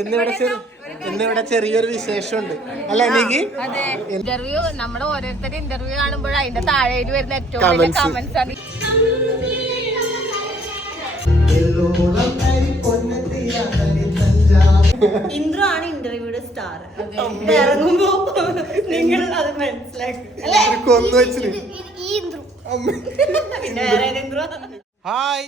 ഇന്നിവിടെ ചെറിയൊരു വിശേഷമുണ്ട് അല്ലെ എനിക്ക് ഇന്റർവ്യൂ നമ്മുടെ ഓരോരുത്തരുടെ ഇന്റർവ്യൂ കാണുമ്പോൾ അതിന്റെ താഴെ വരുന്ന ഏറ്റവും വലിയ കമന്റ്സ് ആണ്. ഇന്ദ്രു ആണ് ഇന്റർവ്യൂയുടെ സ്റ്റാർ. ഇറങ്ങുമ്പോ നിങ്ങൾ അത് മനസ്സിലാക്കി. ഹായ്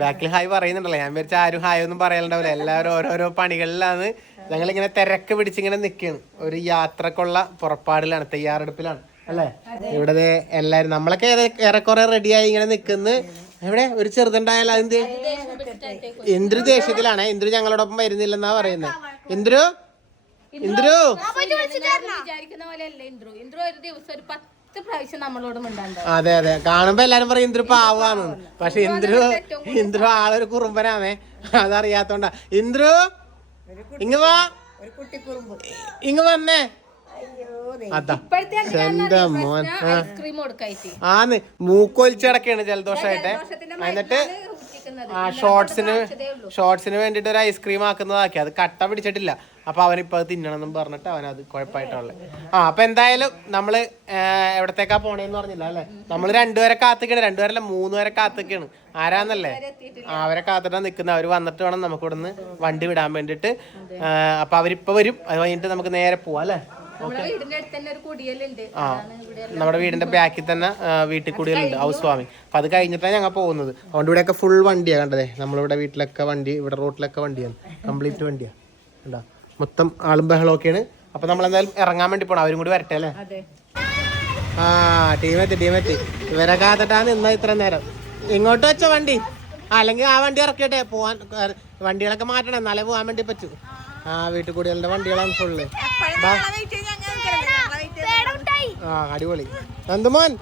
ബാക്കിൽ ഹായ് പറയുന്നുണ്ടല്ലോ. ഞാൻ വിചാരിച്ച ആരും ഹായ് ഒന്നും പറയലുണ്ടാവില്ല. എല്ലാവരും ഓരോരോ പണികളിലാണ്. ഞങ്ങളിങ്ങനെ തിരക്ക് പിടിച്ചിങ്ങനെ നിൽക്കുകയാണ്. ഒരു യാത്രക്കുള്ള പുറപ്പാടിലാണ്, തയ്യാറെടുപ്പിലാണ് അല്ലേ. ഇവിടെ എല്ലാരും നമ്മളൊക്കെ ഏറെക്കുറെ റെഡിയായി ഇങ്ങനെ നിൽക്കുന്നു. എവിടെ ഒരു ചെറുതുണ്ടായാലും അതിന്റെ ഇന്ദ്രു ദേഷ്യത്തിലാണ്. ഇന്ദ്രു ഞങ്ങളോടൊപ്പം വരുന്നില്ലെന്നാ പറയുന്നത്. ഇന്ദ്രു വിചാരിക്കുന്ന പോലെയല്ല ഇന്ദ്രു. ഇന്ദ്രു ഒരു ദിവസം ഒരു 10 പ്രാവശ്യം നമ്മളോട് മിണ്ടാണ്ട്. അതെ അതെ, കാണുമ്പോ എല്ലാരും പറയും ഇന്ദ്രു പാവാന്ന്. പക്ഷെ ഇന്ദ്രു ആളൊരു കുറുമ്പനാണേ. അതറിയാത്തോണ്ടാ. ഇന്ദ്രു ഇങ്ങ് വാ, ഇങ്ങ് വന്നേ. അതാ എന്റെ മോൻ ആന്ന് മൂക്കൊലിച്ചടക്കാണ് ജലദോഷമായിട്ട്. എന്നിട്ട് ഷോർട്സിന് വേണ്ടിട്ട് ഒരു ഐസ്ക്രീം ആക്കുന്നതാക്കി. അത് കട്ട പിടിച്ചിട്ടില്ല. അപ്പൊ അവനിപ്പോ അത് തിന്നണമെന്നും പറഞ്ഞിട്ട് അവനത് കുഴപ്പമായിട്ടുള്ളത്. അപ്പൊ എന്തായാലും നമ്മള് എവിടത്തേക്കാ പോണേന്ന് പറഞ്ഞില്ല അല്ലെ. നമ്മള് 2 പേരെ കാത്തിക്കാണ്. 2 പേരല്ല 3 പേരെ കാത്തിക്കാണ്. ആരാന്നല്ലേ അവരെ കാത്തിട്ടാ നിക്കുന്നത്. അവര് വന്നിട്ട് വേണം നമുക്ക് ഇവിടുന്ന് വണ്ടി വിടാൻ വേണ്ടിട്ട്. അപ്പൊ അവരിപ്പോ വരും. അത് കഴിഞ്ഞിട്ട് നമുക്ക് നേരെ പോവാം അല്ലെ. നമ്മുടെ വീടിന്റെ ബാക്കിൽ തന്നെ വീട്ടിൽ കുടികളുണ്ട്, ഹൗസ് വാമിങ്. അപ്പൊ അത് കഴിഞ്ഞിട്ടാണ് ഞങ്ങൾ പോകുന്നത്. അതുകൊണ്ട് ഇവിടെയൊക്കെ ഫുൾ വണ്ടിയാണ് കണ്ടതേ. നമ്മളിവിടെ വീട്ടിലൊക്കെ വണ്ടി, ഇവിടെ റോട്ടിലൊക്കെ വണ്ടിയാണ്, കംപ്ലീറ്റ് വണ്ടിയാണ് കണ്ടാ. മൊത്തം ആളും ബഹളമൊക്കെയാണ്. അപ്പൊ നമ്മളെന്തായാലും ഇറങ്ങാൻ വേണ്ടി പോണം. അവരും കൂടി വരട്ടെ അല്ലേ. ടീമെത്തി ഇവരെ കാത്തിട്ടാണ് ഇന്ന ഇത്ര നേരം. ഇങ്ങോട്ട് വെച്ച വണ്ടി അല്ലെങ്കിൽ ആ വണ്ടി ഇറക്കിട്ടെ പോവാൻ. വണ്ടികളൊക്കെ മാറ്റണം എന്നാലേ പോകാൻ വേണ്ടി പറ്റൂ. വീട്ടിൽ കൂടികളുടെ വണ്ടികളാണ് ഫുള്ള്. അടിപൊളി. നന്ദുമോൻ,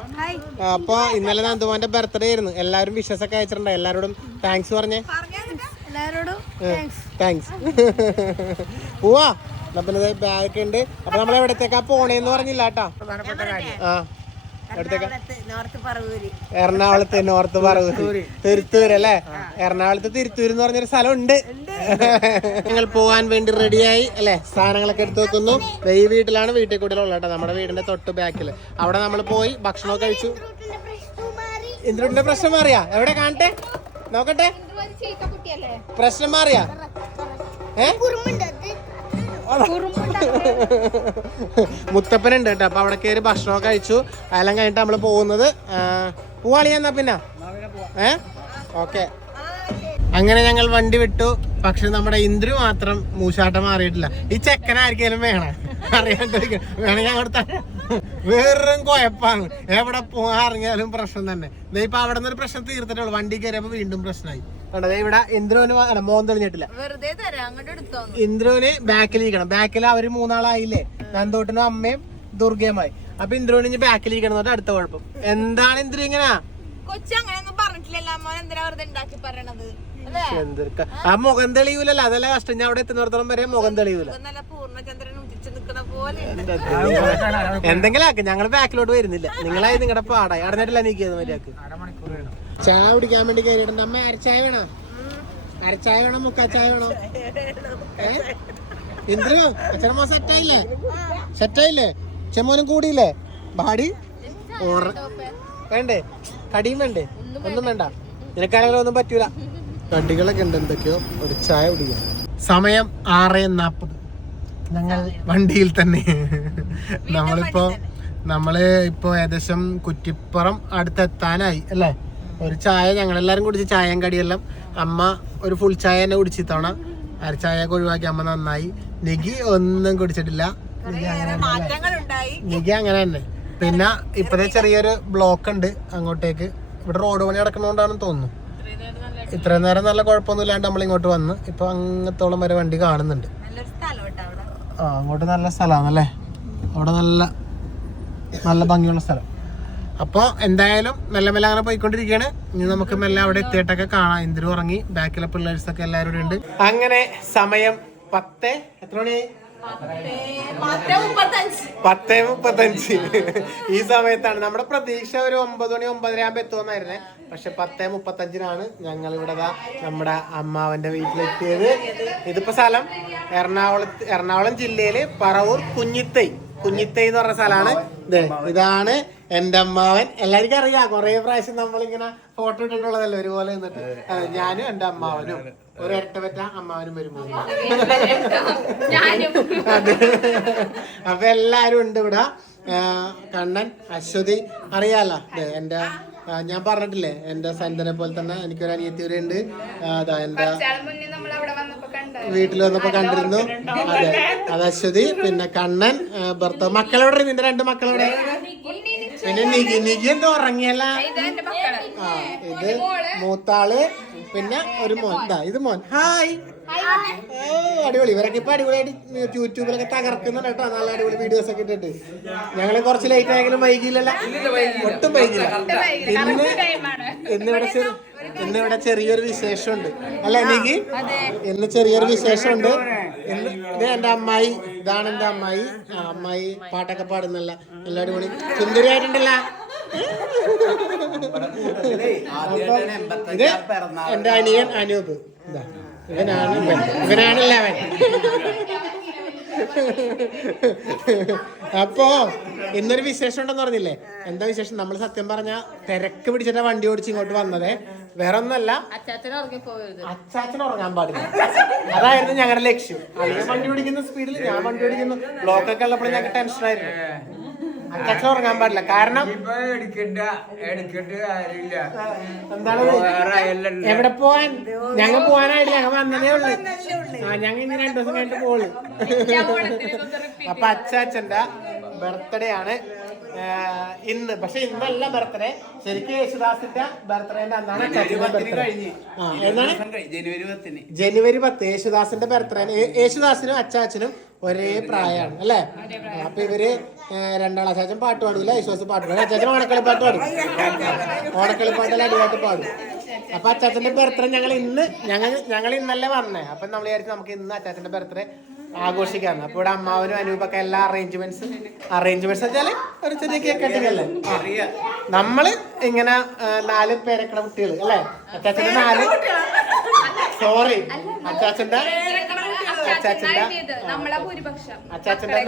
അപ്പൊ ഇന്നലെ നന്ദുമോന്റെ ബർത്ത്ഡേ ആയിരുന്നു. എല്ലാവരും വിഷസ് ഒക്കെ അയച്ചിട്ടുണ്ടായി. എല്ലാരോടും താങ്ക്സ് പറഞ്ഞേ. താങ്ക്സ്. പോവാ. പിന്നെ ബാഗ് ഉണ്ട്. അപ്പൊ നമ്മൾ എവിടത്തേക്കാ പോണേന്ന് പറഞ്ഞില്ല കേട്ടാ. എറണാകുളത്ത് നോർത്ത് പറവൂര്, തിരുത്തൂര് അല്ലേ. എറണാകുളത്ത് തിരുത്തൂര് എന്ന് പറഞ്ഞൊരു സ്ഥലം ഉണ്ട്. ഞങ്ങൾ പോകാൻ വേണ്ടി റെഡിയായി അല്ലെ. സാധനങ്ങളൊക്കെ എടുത്ത് വെക്കുന്നു. ഈ വീട്ടിലാണ് വീട്ടിൽ കൂടുതലുള്ള കേട്ടോ, നമ്മുടെ വീടിന്റെ തൊട്ട് ബാക്കില്. അവിടെ നമ്മൾ പോയി ഭക്ഷണമൊക്കെ കഴിച്ചു. ഇന്ദ്രന്റെ പ്രശ്നം മാറിയാ? എവിടെ കാണട്ടെ, നോക്കട്ടെ. പ്രശ്നം മാറിയാ? മുത്തപ്പനുണ്ട് കേട്ടോ. അപ്പൊ അവിടെ കയറി ഭക്ഷണമൊക്കെ കഴിച്ചു. അതെല്ലാം കഴിഞ്ഞിട്ട് നമ്മള് പോകുന്നത്. പോവാളിയാ എന്നാ പിന്നെ. ഓക്കെ. അങ്ങനെ ഞങ്ങൾ വണ്ടി വിട്ടു. പക്ഷെ നമ്മുടെ ഇന്ദ്രു മാത്രം മൂശാട്ടം മാറിയിട്ടില്ല. ഈ ചെക്കനായിരിക്കും വേണം അറിയാണ്ടിരിക്കും. വേണമെങ്കിൽ അങ്ങോട്ട് വേറൊരു കുഴപ്പാണ്. എവിടെ പോകാറിയാലും പ്രശ്നം തന്നെ. ഇപ്പൊ അവിടെ നിന്ന് ഒരു പ്രശ്നം തീർത്തിട്ടുള്ളൂ. വണ്ടി കയറിയപ്പോ വീണ്ടും പ്രശ്നമായി. ഇവിടെ ഇന്ദ്രുവിന് മോൻ തെളിഞ്ഞിട്ടില്ല. ഇന്ദ്രുവിന് ബാക്കിലിരിക്കണം. ബാക്കിൽ അവര് 3 ആളായില്ലേ, നന്ദോട്ടനും അമ്മയും ദുർഗയുമായി. അപ്പൊ ഇന്ദ്രുവിന് ഇനി ബാക്കിലിരിക്കണം എന്നിട്ട് അടുത്ത കുഴപ്പം. എന്താണ് ഇന്ദ്രു ഇങ്ങനെ? ആ മുഖം തെളിയൂലല്ലോ, അതല്ല കഷ്ടം. ഞാൻ അവിടെ എത്തുന്നിടത്തോളം വരെ മുഖം തെളിയൂല. എന്തെങ്കിലും ആക്ക്, ഞങ്ങള് ബാക്കിലോട്ട് വരുന്നില്ല. നിങ്ങളായി നിങ്ങളുടെ പാടായി അടഞ്ഞിട്ടില്ല. നീക്കിയത് മര്യാദക്ക് ചായ കുടിക്കാൻ വേണ്ടി കയറിയിട്ടുണ്ട്. അമ്മ അരച്ചായ വേണോ? അരച്ചായ വേണോ മുക്കാച്ചായ വേണോ? ഇന്ദ്രു അച്ഛനമ്മ സെറ്റായില്ലേ? ചെമ്മോനും കൂടിയില്ലേ? ബാടി വേണ്ടേ? കടിയും വേണ്ടേ? ഒന്നും വേണ്ട. നിനക്കാണെങ്കിലും ഒന്നും പറ്റൂല. കടികളൊക്കെ ഉണ്ട് എന്തൊക്കെയോ. ഒരു ചായ കുടിക്കാം. സമയം 6:40. ഞങ്ങൾ വണ്ടിയിൽ തന്നെ. നമ്മള് ഇപ്പൊ ഏകദേശം കുറ്റിപ്പുറം അടുത്തെത്താനായി അല്ലേ. ഒരു ചായ ഞങ്ങളെല്ലാരും കുടിച്ച് ചായയും കടിയെല്ലാം. അമ്മ ഒരു ഫുൾ ചായ തന്നെ കുടിച്ച് തവണ. അരച്ചായ ഒഴിവാക്കി അമ്മ നന്നായി. നികി ഒന്നും കുടിച്ചിട്ടില്ല. നികി അങ്ങനെ തന്നെ. പിന്നെ ഇപ്പഴേ ചെറിയൊരു ബ്ലോക്ക് ഉണ്ട് അങ്ങോട്ടേക്ക്. ഇവിടെ റോഡ് പണി നടക്കുന്നോണ്ടാണെന്ന് തോന്നുന്നു. ഇത്രയും നേരം നല്ല കുഴപ്പമൊന്നും ഇല്ലാണ്ട് നമ്മൾ ഇങ്ങോട്ട് വന്ന് ഇപ്പൊ അങ്ങത്തോളം വരെ വണ്ടി കാണുന്നുണ്ട്. അങ്ങോട്ട് നല്ല സ്ഥലമാണല്ലേ. അവിടെ നല്ല ഭംഗിയുള്ള സ്ഥലം. അപ്പോൾ എന്തായാലും മെല്ലെ മെല്ലെ അങ്ങനെ പോയിക്കൊണ്ടിരിക്കുകയാണ്. ഇനി നമുക്ക് മെല്ലെ അവിടെ എത്തിയിട്ടൊക്കെ കാണാം. ഇന്ദ്രു ഉറങ്ങി, ബാക്കിലെ പിള്ളേഴ്സൊക്കെ എല്ലാവരും ഉണ്ട്. അങ്ങനെ സമയം 10 എത്ര മണിയായി? 10:35 ഈ സമയത്താണ് നമ്മുടെ പ്രതീക്ഷ. ഒരു 9 മണി 9:30 ആകുമ്പോ എത്തുമെന്നായിരുന്നേ. പക്ഷെ 10:35 ഞങ്ങൾ ഇവിടെ നമ്മുടെ അമ്മാവന്റെ വീട്ടിലെത്തിയത്. ഇതിപ്പോ സ്ഥലം എറണാകുളം ജില്ലയില് പറവൂർ കുഞ്ഞിത്തൈ എന്ന് പറഞ്ഞ സ്ഥലമാണ്. ഇതാണ് എന്റെ അമ്മാവൻ. എല്ലാവർക്കും അറിയാം, കൊറേ പ്രാവശ്യം നമ്മളിങ്ങനെ ഫോട്ടോ ഇട്ടിട്ടുള്ളതല്ലേ ഒരുപോലെ നിന്നിട്ട്. ഞാനും എന്റെ അമ്മാവനും ഒരു ഇരട്ടപ്പറ്റ അമ്മാവനും വരുമ്പോൾ അതെ. അപ്പൊ എല്ലാരും ഉണ്ട് ഇവിടെ. കണ്ണൻ, അശ്വതി അറിയാലോ. എന്റെ ഞാൻ പറഞ്ഞിട്ടില്ലേ, എന്റെ സന്തനെ പോലെ തന്നെ എനിക്കൊരു അനിയത്തിയുടെ ഉണ്ട്. അതാ എന്റെ വീട്ടിൽ വന്നപ്പോ കണ്ടിരുന്നു. അതെ, അത് അശ്വതി. പിന്നെ കണ്ണൻ, ഭർത്താവ്. മക്കളെവിടെ? നിന്റെ 2 മക്കളെവിടെ? പിന്നെ നികി എന്തോ ഉറങ്ങിയല്ല. ഇത് മൂത്താള്, പിന്നെ ഒരു മോൻ. ഇത് മോൻ. ഹായ്. അടിപൊളി. ഇവരൊക്കെ ഇപ്പൊ അടിപൊളിയായിട്ട് യൂട്യൂബിലൊക്കെ തകർക്കുന്നുണ്ട് കേട്ടോ. നല്ല അടിപൊളി വീഡിയോസ് ഒക്കെ ഇട്ടിട്ട്. ഞങ്ങള് കുറച്ച് ലേറ്റ് ആയെങ്കിലും വൈകിയില്ലല്ലോ, ഒട്ടും വൈകില്ല. ഇന്നിവിടെ ചെറിയൊരു വിശേഷമുണ്ട് അല്ല എനിക്ക്? ഇന്ന് ചെറിയൊരു വിശേഷമുണ്ട്. ഇത് എന്റെ അമ്മായി. ഇതാണ് എന്റെ അമ്മായി. അമ്മായി പാട്ടൊക്കെ പാടുന്നല്ല, നല്ല അടിപൊളി സുന്ദരിയായിട്ടുണ്ടല്ല. ഇത് എന്റെ അനിയൻ അനൂപ്. ഇവനാണല്ല അവൻ. അപ്പോ ഇന്നൊരു വിശേഷം ഉണ്ടെന്ന് പറഞ്ഞില്ലേ? എന്താ വിശേഷം? നമ്മൾ സത്യം പറഞ്ഞ തിരക്ക് പിടിച്ചിട്ട് വണ്ടി ഓടിച്ച് ഇങ്ങോട്ട് വന്നതേ. വേറെ ഒന്നല്ല, അച്ചാച്ചൻ ഉറങ്ങാൻ പാടില്ല. അതായിരുന്നു ഞങ്ങളുടെ ലക്ഷ്യം. അല്ലെങ്കിൽ വണ്ടി ഓടിക്കുന്ന സ്പീഡിൽ ഞാൻ വണ്ടി ഓടിക്കുന്നു. ബ്ലോക്കൊക്കെ ഉള്ളപ്പോഴും ഞങ്ങൾക്ക് ടെൻഷനായിരുന്നു. അച്ചാച്ചൻ ഉറങ്ങാൻ പാടില്ല. കാരണം എന്താണ്, എവിടെ പോവാൻ? ഞങ്ങൾ പോവാനായിട്ട് ഞങ്ങൾ വന്നതേ ഉള്ളു. ഞങ്ങൾ ഇനി 2 ദിവസം കഴിഞ്ഞിട്ട് പോകുള്ളൂ. അപ്പൊ അച്ചാച്ചന്റെ ബർത്ത്ഡേ ആണ് ഇന്ന്. പക്ഷെ ഇന്നല്ല ബർത്ത്ഡേ, ശരിക്കും യേശുദാസിന്റെ ബർത്ത്ഡേന്റെ അന്നാണ് ജനുവരി 10 യേശുദാസിന്റെ ബർത്ത്ഡേ. യേശുദാസിനും അച്ചാച്ചനും ഒരേ പ്രായമാണ് അല്ലേ? അപ്പൊ ഇവര് രണ്ടാളും, അച്ചാച്ചൻ പാട്ട് പാടില്ല, യേശുദാസ് പാട്ട് പാടും. അച്ചാച്ചൻ ഓണക്കളിപ്പാട്ട് പാടും. ഓണക്കളിപ്പാട്ടെല്ലാം അടിവായിട്ട് പാടും. അപ്പൊ അച്ചാച്ചന്റെ ബർത്ത്ഡേ ഞങ്ങൾ ഇന്നല്ലേ വന്നേ. അപ്പൊ നമ്മൾ വിചാരിച്ചു നമുക്ക് ഇന്ന് അച്ചാച്ചന്റെ ബർത്ത്ഡേ ആഘോഷിക്കാന്ന്. അപ്പൊ ഇവിടെ അമ്മാവനും അനൂപൊക്കെ എല്ലാ അറേഞ്ച്മെന്റ്സ് വെച്ചാല് ഒരു ചെറിയ കേക്ക് കട്ടിങ് അല്ലേ. നമ്മള് ഇങ്ങനെ 4 പേരക്കട കുട്ടികൾ അല്ലേ? അച്ചാച്ചന്റെ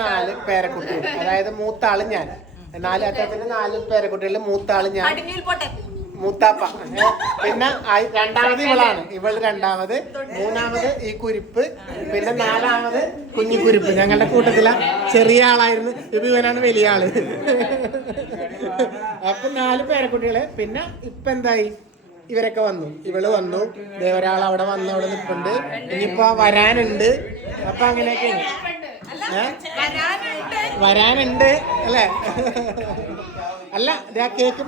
4 പേരക്കുട്ടികൾ. അതായത് മൂത്താള് ഞാൻ. അച്ചാച്ചന്റെ 4 പേരക്കുട്ടികളിൽ മൂത്താള് ഞാൻ, മൂത്താപ്പ. പിന്നെ രണ്ടാമത് ഇവളാണ്. ഇവള് രണ്ടാമത്. മൂന്നാമത് ഈ കുരിപ്പ്. പിന്നെ 4ാമത് കുഞ്ഞിക്കുരിപ്പ്. ഞങ്ങളുടെ കൂട്ടത്തില ചെറിയ ആളായിരുന്നു. ഇവനാണ് വലിയ ആള്. അപ്പൊ 4 പേരക്കുട്ടികള്. പിന്നെ ഇപ്പൊ എന്തായി, ഇവരൊക്കെ വന്നു. ഇവള് വന്നു. ഒരാൾ അവിടെ വന്ന് അവിടെ നിൽപ്പുണ്ട്. ഇനിയിപ്പോ വരാനുണ്ട്. അപ്പൊ അങ്ങനെയൊക്കെയാണ്. വരാനുണ്ട് അല്ലേ? അല്ല, കേക്ക്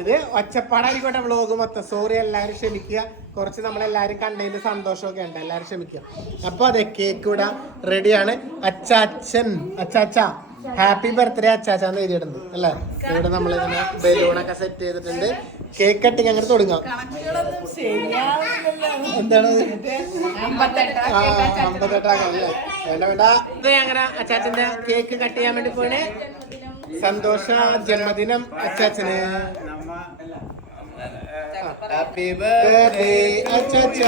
ഇത് ഒച്ചപ്പാടായിക്കോട്ടെ വ്ളോഗ് മൊത്തം. സോറി, എല്ലാവരും ക്ഷമിക്കുക. കുറച്ച് നമ്മളെല്ലാവരും കണ്ടതിന്റെ സന്തോഷമൊക്കെ ഉണ്ട്, എല്ലാവരും ക്ഷമിക്കുക. അപ്പൊ അതെ, കേക്ക് ഇവിടെ റെഡിയാണ്. അച്ചാച്ച ഹാപ്പി ബർത്ത്ഡേ അച്ചാച്ചാന്ന് എഴുതിയിട്ടുണ്ട് അല്ലേ? ഇവിടെ നമ്മളിങ്ങനെ ബലൂണൊക്കെ സെറ്റ് ചെയ്തിട്ടുണ്ട്. കേക്ക് കട്ടിങ് അങ്ങനെ തുടങ്ങാം. എന്താണ് 58 ആക്കാം അല്ലേ? വേണ്ട. അങ്ങനെ അച്ചാച്ചന്റെ കേക്ക് കട്ട് ചെയ്യാൻ വേണ്ടി പോണേ. സന്തോഷ ജന്മദിനം അച്ചാച്ചന്. ഹാപ്പി ബർത്ത്ഡേ അച്ചാച്ച,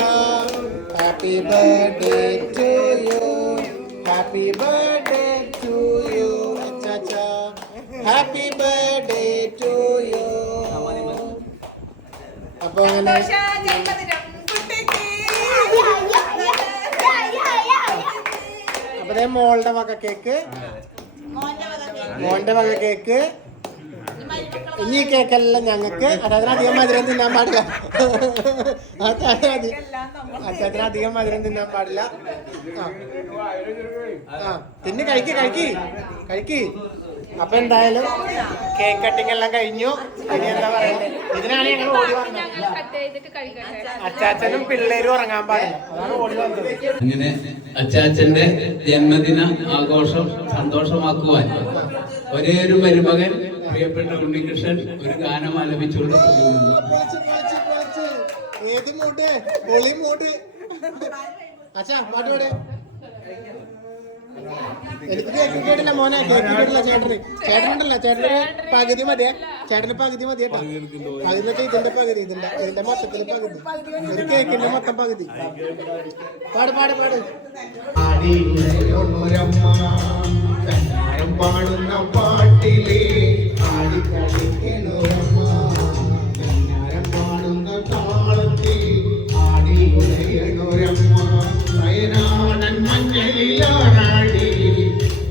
happy birthday to you, happy birthday to you അച്ചാച്ച, ഹാപ്പി ബർത്ത്ഡേ ടു യു. അപ്പൊ അങ്ങനെ അപ്പൊ മോളുടെ വക കേക്ക്, മോന്റെ വക കേക്ക്. ഇനി കേക്കെല്ലാം ഞങ്ങൾക്ക്. അധികം മധുരം തിന്നാൻ പാടില്ല. അധികം മധുരം തിന്നാൻ പാടില്ല. തിന്ന് കഴിക്ക്. അപ്പൊ എന്തായാലും കേക്ക് കട്ടിങ് എല്ലാം കഴിഞ്ഞു. ഇനി എന്താ പറയുന്നത്, ഇതിനാണ് ഞങ്ങൾ ഓടി വന്നത്. അച്ചാച്ചനും പിള്ളേരും ഉറങ്ങാൻ പാടില്ല, അതാണ് ഓടി വന്നത്. അങ്ങനെ അച്ചാച്ചന്റെ ജന്മദിന ആഘോഷം സന്തോഷമാക്കുവാൻ ഒരേ ഒരു മരുമകൻ പ്രിയപ്പെട്ട ഉണ്ണികൃഷ്ണൻ ഒരു ഗാനം ആലപിച്ചുകൊണ്ട് അച്ഛാ പാട്ട് പാടേ. എനിക്ക് കേക്ക് കേട്ടില്ല മോനെ, കേക്ക് കേട്ടില്ല ചേട്ടന്. ചേട്ടനുണ്ടല്ലോ, ചേട്ടന് പകുതി മതിയാ, ചേട്ടന് പകുതി മതി കേട്ടോ. പകുതി ഇതിന്റെ പകുതി, ഇതിന്റെ മൊത്തത്തില് പകുതി, ഒരു കേക്കിന്റെ മൊത്തം പകുതി. പാട് പാട് പാട്. പാടുന്ന പാട്ടിലെ ആടിക്കളിക്കണോരമ്മ, പാടുന്ന താളത്തിൽ ആടി ഉലയണോരമ്മ. വയനാടൻ മഞ്ഞളിലാറാടി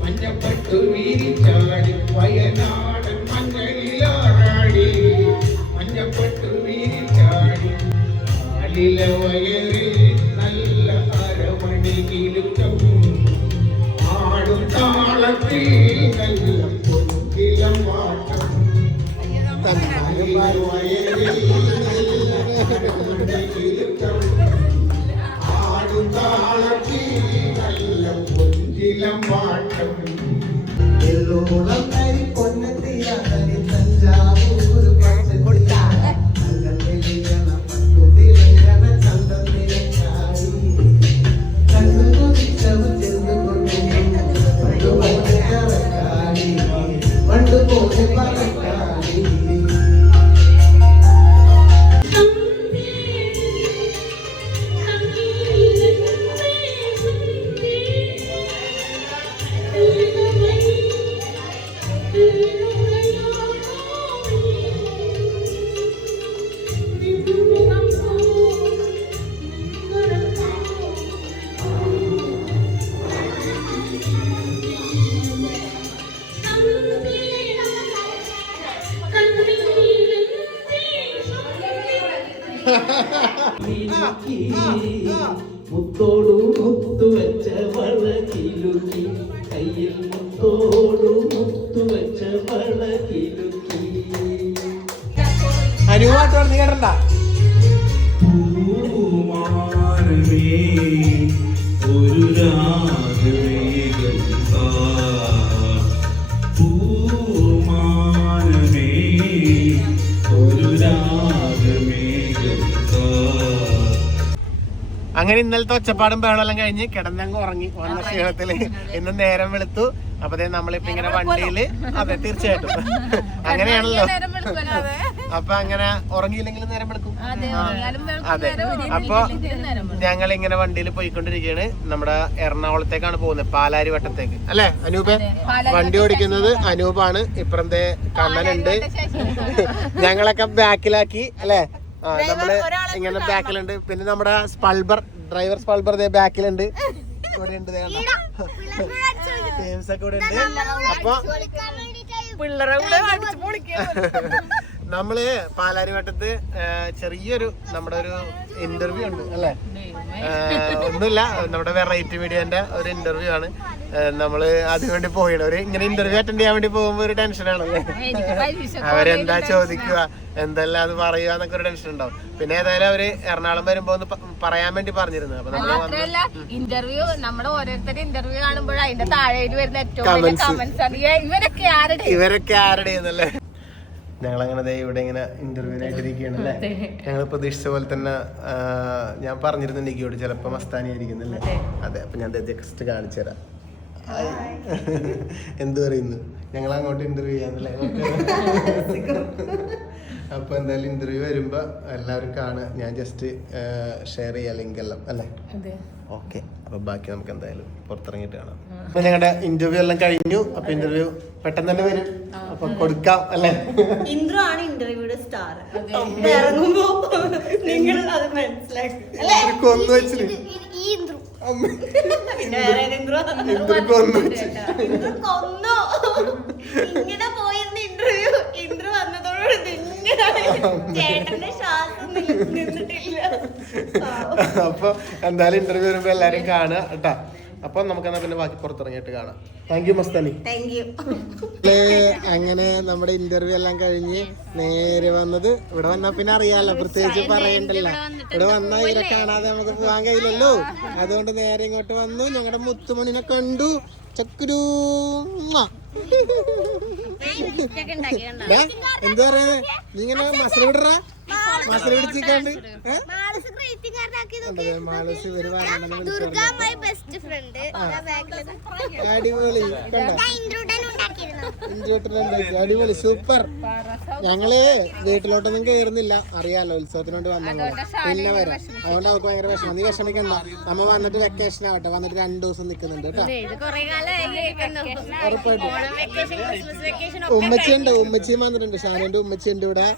മഞ്ഞപ്പട്ടു വീരിച്ചാടി, വയനാടൻ മഞ്ഞളിലാറാടി മഞ്ഞപ്പട്ടു വീരിച്ചാടി. ആലില വയറിൽ നല്ല അരമണി കിലുക്കം, ആടും താളത്തിൽ നല്ല പൊങ്കിലം വാട്ടം. വയറിൽ നല്ല അരമണി കിലുക്കം, ആടും താളത്തിൽ നല്ല പൊങ്കിലം വാട്ടം. എല്ലോളം കരി പൊന്നത്തിയാകലി തഞ്ചാവൂർ പച്ചക്കൊടിയാക, നല്ല തെളിയണ പട്ടുതിളങ്ങണ ചന്തത്തിലക്കാരി. കണ്ണു കൊതിച്ചവ ചെന്നുകൊണ്ടു പണ്ടുപോലെ പറക്കാരി, പണ്ടുപോലെ പറക്കാരി. മുത്തോടു മുത്തുവെച്ച വളകിലുക്കി, കയ്യിൽ മുത്തോടു മുത്തുവെച്ച വളകിലുക്കി. അനുവാട്ടോട് നീ കേട്ടണ്ട. പൂമാനമേ ഒരു രാഗമേഘം താ, പൂമാനമേ ഒരു രാഗമേഘം താ. അങ്ങനെ ഇന്നലത്തെ ഒച്ചപ്പാടും ബഹളെല്ലാം കഴിഞ്ഞ് കിടന്നങ്ങ് ഉറങ്ങി വന്ന ക്ഷീണത്തില്. ഇന്ന് നേരം വെളുത്തു. അപ്പൊ നമ്മളിപ്പോ ഇങ്ങനെ വണ്ടിയില്, അതെ തീർച്ചയായിട്ടും അങ്ങനെയാണല്ലോ. അപ്പൊ അങ്ങനെ ഉറങ്ങിയില്ലെങ്കിലും നേരം വെളുക്കും. അതെ, അപ്പൊ ഞങ്ങൾ ഇങ്ങനെ വണ്ടിയിൽ പോയിക്കൊണ്ടിരിക്കുകയാണ്. നമ്മുടെ എറണാകുളത്തേക്കാണ് പോകുന്നത്, പാലാരി വട്ടത്തേക്ക് അല്ലെ അനൂപേ? വണ്ടി ഓടിക്കുന്നത് അനൂപാണ്. ഇപ്പറത്തെ കണ്ണനുണ്ട്. ഞങ്ങളൊക്കെ ബാക്കിലാക്കി അല്ലെ. നമ്മള് ഇങ്ങനെ ബാക്കിലുണ്ട്. പിന്നെ നമ്മുടെ സ്പൾബർ ഡ്രൈവർ സ്പൾബർ ബാക്കിലുണ്ട്. കൂടെ ഉണ്ട്, ഗെയിംസ് ഒക്കെ കൂടെ ഉണ്ട്. അപ്പൊ നമ്മള് പാലാരിവട്ടത്ത് ചെറിയൊരു നമ്മുടെ ഒരു ഇന്റർവ്യൂ ഉണ്ട് അല്ലെ. ഒന്നുമില്ല, നമ്മുടെ വെറൈറ്റി മീഡിയന്റെ ഒരു ഇന്റർവ്യൂ ആണ്. നമ്മള് അതിനുവേണ്ടി പോയാണ്. ഒരു ഇങ്ങനെ ഇന്റർവ്യൂ അറ്റൻഡ് ചെയ്യാൻ വേണ്ടി പോകുമ്പോ ഒരു ടെൻഷനാണല്ലേ. അവരെന്താ ചോദിക്കുക, എന്തെല്ലാം അത് പറയുക എന്നൊക്കെ ഒരു ടെൻഷൻ ഉണ്ടാവും. പിന്നെ ഏതായാലും അവര് എറണാകുളം വരുമ്പോ ഒന്ന് പറയാൻ വേണ്ടി പറഞ്ഞിരുന്നു. അപ്പൊ മാത്രമല്ല ഇന്റർവ്യൂ, നമ്മുടെ ഓരോരുത്തരുടെ ഇന്റർവ്യൂ കാണുമ്പോൾ അതിന്റെ താഴെ വരുന്ന ഏറ്റവും വലിയ കമന്റ്സ് ആണ് ഇവരൊക്കെ ആരുടെ എന്നല്ലേ. ഞങ്ങളങ്ങനെ ഇവിടെ ഇങ്ങനെ ഇന്റർവ്യൂവിനായിട്ടിരിക്കുകയാണ് അല്ലേ. ഞങ്ങൾ പ്രതീക്ഷിച്ച പോലെ തന്നെ ഞാൻ പറഞ്ഞിരുന്നു നിക്കിയോട് ചിലപ്പോ മസ്താനി ആയിരിക്കുന്നല്ലേ. അതെ, അപ്പൊ ഞാൻ ജസ്റ്റ് കാണിച്ചു തരാം. എന്ത് പറയുന്നു, ഞങ്ങൾ അങ്ങോട്ട് ഇന്റർവ്യൂ ചെയ്യാന്നല്ലേ. അപ്പൊ എന്തായാലും ഇന്റർവ്യൂ വരുമ്പോ എല്ലാവരും കാണുക. ഞാൻ ജസ്റ്റ് ഷെയർ ചെയ്യാം ലിങ്ക് എല്ലാം അല്ലേ. ഓക്കെ, അപ്പൊ ബാക്കി നമുക്ക് എന്തായാലും പുറത്തിറങ്ങിയിട്ട് കാണാം. അപ്പൊ ഞങ്ങളുടെ ഇന്റർവ്യൂ എല്ലാം കഴിഞ്ഞു. അപ്പൊ ഇന്റർവ്യൂ പെട്ടെന്ന് തന്നെ വരും. അപ്പൊ കൊടുക്കാം അല്ലേ. ഇന്ദ്രു ആണ് ഇന്റർവ്യൂയുടെ സ്റ്റാർ. ഇറങ്ങുമ്പോ നിങ്ങൾ അത് മനസ്സിലാക്കും അല്ലേ. കൊന്നു വെച്ചിന് പിന്നെ വേറെ ഇന്ദ്രു കൊന്നു. ഇങ്ങനെ പോയിരുന്ന ഇന്ദ്രു വന്നതോടുകൂടി ചേട്ടന്റെ ശ്വാസം നിന്നിട്ടില്ല. അപ്പൊ എന്തായാലും ഇന്റർവ്യൂ വരുമ്പോ എല്ലാരും കാണുക കേട്ടാ. അപ്പൊ നമുക്കെന്നാ പിന്നെ ബാക്കി പുറത്തിറങ്ങിയിട്ട് കാണാം. Thank you Mastani. Thank you. അങ്ങനെ നമ്മുടെ ഇന്റർവ്യൂ എല്ലാം കഴിഞ്ഞ് നേരെ വന്നത് ഇവിടെ വന്നാ പിന്നെ അറിയാലോ, പ്രത്യേകിച്ച് പറയണ്ടല്ലോ. ഇവിടെ വന്നാ ഇവരെ കാണാതെ നമുക്ക് പോകാൻ കഴിയില്ലല്ലോ. അതുകൊണ്ട് നേരെ ഇങ്ങോട്ട് വന്നു. ഞങ്ങളുടെ മുത്തുമണിനെ കണ്ടു. ചക്കുരു എന്താ പറയുന്നത്, നീ ഇങ്ങനെ മസിൽ വിടറ, മസിൽ പിടിച്ചിക്കാണ്ട് മാളൂസ് ഇവര് വരണമെന്ന് വിളിച്ചു ദുർഗ മൈ ബെസ്റ്റ് ഫ്രണ്ട് അടിപൊളി അടിപൊളി സൂപ്പർ. ഞങ്ങള് വീട്ടിലോട്ടൊന്നും കയറുന്നില്ല, അറിയാലോ ഉത്സവത്തിനോട് വന്നത് പിന്നെ വരാം. അതുകൊണ്ട് അവർക്ക് ഭയങ്കര വിഷമം. നീ വിഷമിക്കണ്ട, നമ്മ വന്നിട്ട് വെക്കേഷൻ ആവട്ടെ, വന്നിട്ട് 2 ദിവസം നിക്കുന്നുണ്ട് കേട്ടോ. ഉമ്മച്ചിയും വന്നിട്ടുണ്ട്, ഷാനുവിന്റെ ഉമ്മച്ചിയുണ്ട് ഇവിടെ.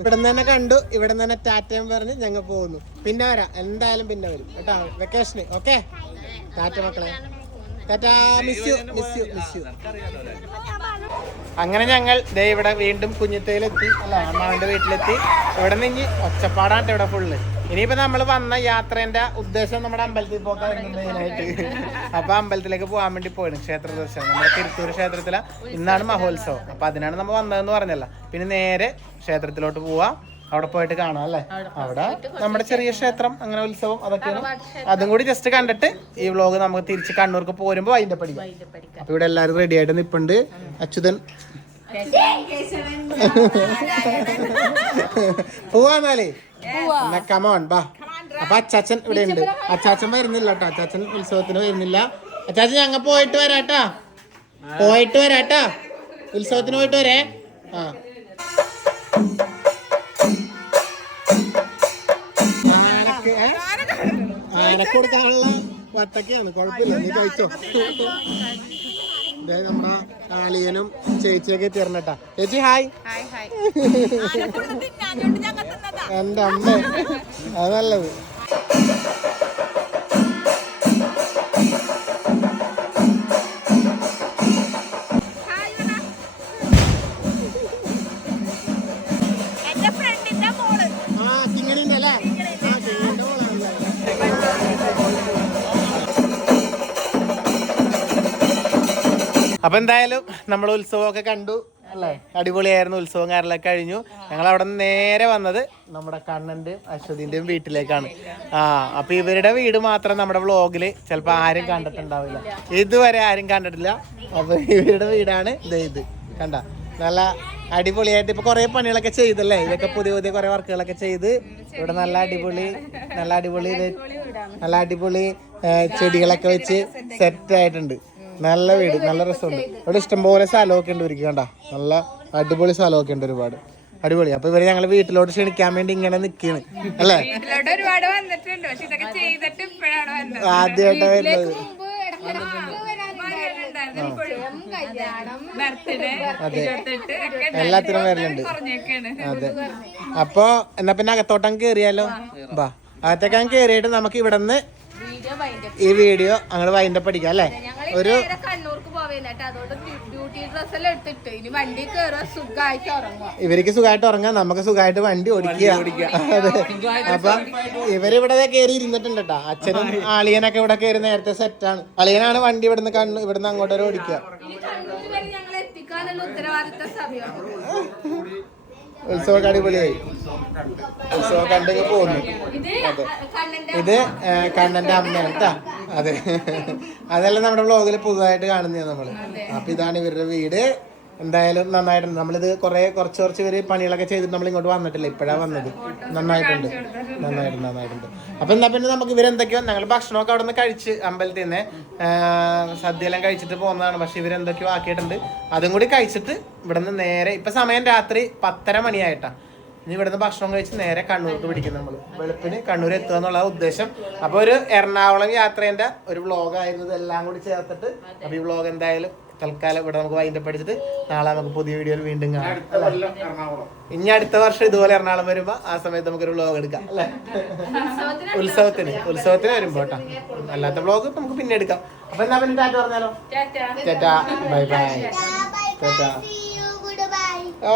ഇവിടെ നിന്ന് തന്നെ കണ്ടു, ഇവിടെ നിന്ന് തന്നെ ടാറ്റയും പറഞ്ഞ് ഞങ്ങൾ പോകുന്നു. പിന്നെ വരാം, എന്തായാലും പിന്നെ വരും കേട്ടോ വെക്കേഷന്. ഓക്കെ, ടാറ്റ മക്കളെ, ടാറ്റ. Miss you. അങ്ങനെ ഞങ്ങൾ ദേ ഇവിടെ വീണ്ടും കുഞ്ഞിത്തയിലെത്തി, അല്ല അമ്മാവിന്റെ വീട്ടിലെത്തി. ഇവിടെ നിന്ന് ഇനി ഒച്ചപ്പാടാണ് ഇവിടെ ഫുള്ള്. ഇനിയിപ്പോ നമ്മൾ വന്ന യാത്രേന്റെ ഉദ്ദേശം നമ്മുടെ അമ്പലത്തിൽ പോകാറുണ്ട് മെയിനായിട്ട്. അപ്പൊ അമ്പലത്തിലേക്ക് പോകാൻ വേണ്ടി പോയിരുന്നു, ക്ഷേത്ര ദർശനം. നമ്മുടെ തിരുത്തൂർ ക്ഷേത്രത്തില ഇന്നാണ് മഹോത്സവം. അപ്പൊ അതിനാണ് നമ്മൾ വന്നതെന്ന് പറഞ്ഞല്ല. പിന്നെ നേരെ ക്ഷേത്രത്തിലോട്ട് പോവാ, അവിടെ പോയിട്ട് കാണാം അല്ലേ. അവിടെ നമ്മുടെ ചെറിയ ക്ഷേത്രം, അങ്ങനെ ഉത്സവം, അതൊക്കെയാണ്. അതും കൂടി ജസ്റ്റ് കണ്ടിട്ട് ഈ വ്ളോഗ് നമുക്ക് തിരിച്ച് കണ്ണൂർക്ക് പോരുമ്പോ അതിന്റെ പഠിക്കാം. അപ്പൊ ഇവിടെ എല്ലാരും റെഡി ആയിട്ട് നിപ്പുണ്ട്. അച്യുതൻ പോവാന്നാലേ, എന്നാ കമോൺ ബാ. അപ്പൊ അച്ചാച്ചൻ ഇവിടെ ഉണ്ട്. അച്ചാച്ചൻ വരുന്നില്ല കേട്ടോ, അച്ചാച്ചൻ ഉത്സവത്തിന് വരുന്നില്ല. അച്ചാച്ചൻ ഞങ്ങൾ പോയിട്ട് വരാട്ടാ, ഉത്സവത്തിന് പോയിട്ട് വരേ. ആനക്ക് കൊടുക്കാനുള്ള വത്തക്കയാണ്, കുഴപ്പമില്ല, നീ കഴിച്ചോ. നമ്മുടെ ആലിയനും ചേച്ചിയൊക്കെ എത്തിയിരുന്നട്ടാ. ചേച്ചി ഹായ്. എന്റെ അമ്മ, അത് നല്ലത്. അപ്പൊ എന്തായാലും നമ്മൾ ഉത്സവമൊക്കെ കണ്ടു അല്ലേ, അടിപൊളിയായിരുന്നു. ഉത്സവം കാര്യങ്ങളൊക്കെ കഴിഞ്ഞു. ഞങ്ങൾ അവിടെ നിന്ന് നേരെ വന്നത് നമ്മുടെ കണ്ണന്റെയും അശ്വതിന്റെയും വീട്ടിലേക്കാണ്. അപ്പൊ ഇവരുടെ വീട് മാത്രം നമ്മുടെ വ്ളോഗില് ചിലപ്പോ ആരും കണ്ടിട്ടുണ്ടാവില്ല, ഇതുവരെ ആരും കണ്ടിട്ടില്ല. അപ്പൊ ഇവരുടെ വീടാണ് ഇത് കണ്ട, നല്ല അടിപൊളിയായിട്ട് ഇപ്പൊ കുറെ പണികളൊക്കെ ചെയ്തല്ലേ, ഇതൊക്കെ പുതിയ കുറെ വർക്കുകളൊക്കെ ചെയ്ത് ഇവിടെ നല്ല അടിപൊളി ചെടികളൊക്കെ വെച്ച് സെറ്റ് ആയിട്ടുണ്ട്. നല്ല വീട്, നല്ല രസമുണ്ട്. ഇവിടെ ഇഷ്ടംപോലെ സ്ഥലമൊക്കെ ഉണ്ട് ഇവർക്ക്, കണ്ട നല്ല അടിപൊളി സ്ഥലമൊക്കെ ഉണ്ട്, ഒരുപാട് അടിപൊളി. അപ്പൊ ഇവര് ഞങ്ങള് വീട്ടിലോട്ട് ക്ഷണിക്കാൻ വേണ്ടി ഇങ്ങനെ നിക്കാണ് അല്ലേ. ആദ്യമായിട്ടാ വരുന്നത്. അതെ, എല്ലാത്തിനും വരലുണ്ട്. അതെ, അപ്പൊ എന്നാ പിന്നെ അകത്തോട്ടം കേറിയാലോ. ബാ, അകത്തേക്കാൻ കേറിയിട്ട് നമുക്ക് ഇവിടെ നിന്ന് ഈ വീഡിയോ അങ്ങോട്ട് വൈൻഡപ്പ് അടിക്കാം അല്ലേ. ഒരു ഇവർക്ക് സുഖമായിട്ട് ഉറങ്ങാം, നമുക്ക് സുഖമായിട്ട് വണ്ടി ഓടിക്കുക. അതെ, അപ്പൊ ഇവരിവിടെ കയറി ഇരുന്നിട്ടുണ്ട് കേട്ടോ. അച്ഛനും അളിയനൊക്കെ ഇവിടെ കയറി നേരത്തെ സെറ്റാണ്. അളിയനാണ് വണ്ടി ഇവിടുന്ന് അങ്ങോട്ടൊരു ഓടിക്കുക. ഉത്സവം അടിപൊളിയായി, ഉത്സവം കണ്ടെങ്കിൽ പോകുന്നു. അതെ, ഇത് കണ്ണന്റെ അമ്മയാണ് കേട്ടാ. അതെ, അതെല്ലാം നമ്മുടെ വ്ളോഗിൽ പുതുതായിട്ട് കാണുന്നതാണ് നമ്മള്. അപ്പൊ ഇതാണ് ഇവരുടെ വീട്. എന്തായാലും നന്നായിട്ടുണ്ട്. നമ്മളിത് കുറച്ച് പേര് പണികളൊക്കെ ചെയ്തിട്ട് നമ്മൾ ഇങ്ങോട്ട് വന്നിട്ടില്ല, ഇപ്പോഴാണ് വന്നത്. നന്നായിട്ടുണ്ട്. അപ്പൊ എന്നാ പിന്നെ നമുക്ക് ഇവരെന്തൊക്കെയോ, ഞങ്ങൾ ഭക്ഷണമൊക്കെ അവിടെ നിന്ന് കഴിച്ച് അമ്പലത്തിൽ നിന്ന് സദ്യയെല്ലാം കഴിച്ചിട്ട് പോകുന്നതാണ്. പക്ഷെ ഇവരെന്തൊക്കെയോ ആക്കിയിട്ടുണ്ട്, അതും കൂടി കഴിച്ചിട്ട് ഇവിടെ നിന്ന് നേരെ, ഇപ്പൊ സമയം രാത്രി 10:30 മണിയായിട്ടാ. ഇനി ഇവിടുന്ന് ഭക്ഷണം കഴിച്ച് നേരെ കണ്ണൂർക്ക് പിടിക്കും നമ്മൾ. വെളുപ്പിന് കണ്ണൂർ എത്തുക എന്നുള്ള ഉദ്ദേശം. അപ്പൊ ഒരു എറണാകുളം യാത്രേന്റെ ഒരു വ്ളോഗായിരുന്നു ഇതെല്ലാം കൂടി ചേർത്തിട്ട്. അപ്പൊ ഈ വ്ളോഗ് എന്തായാലും തൽക്കാലം ഇവിടെ നമുക്ക് വൈൻഡപ്പ് അടിച്ചിട്ട് നാളെ നമുക്ക് പുതിയ വീഡിയോയിൽ വീണ്ടും കാണാം. ഇനി അടുത്ത വർഷം ഇതുപോലെ എറണാകുളം വരുമ്പോ ആ സമയത്ത് നമുക്കൊരു വ്ളോഗ് എടുക്കാം അല്ലെ. ഉത്സവത്തിന് വരുമ്പോ കേട്ടോ. അല്ലാത്ത വ്ളോഗ് നമുക്ക് പിന്നെ എടുക്കാം. അപ്പൊ എന്നാ പിന്നെ ടാറ്റ പറഞ്ഞാലോ. Tata, bye bye. ടാറ്റ. ഓ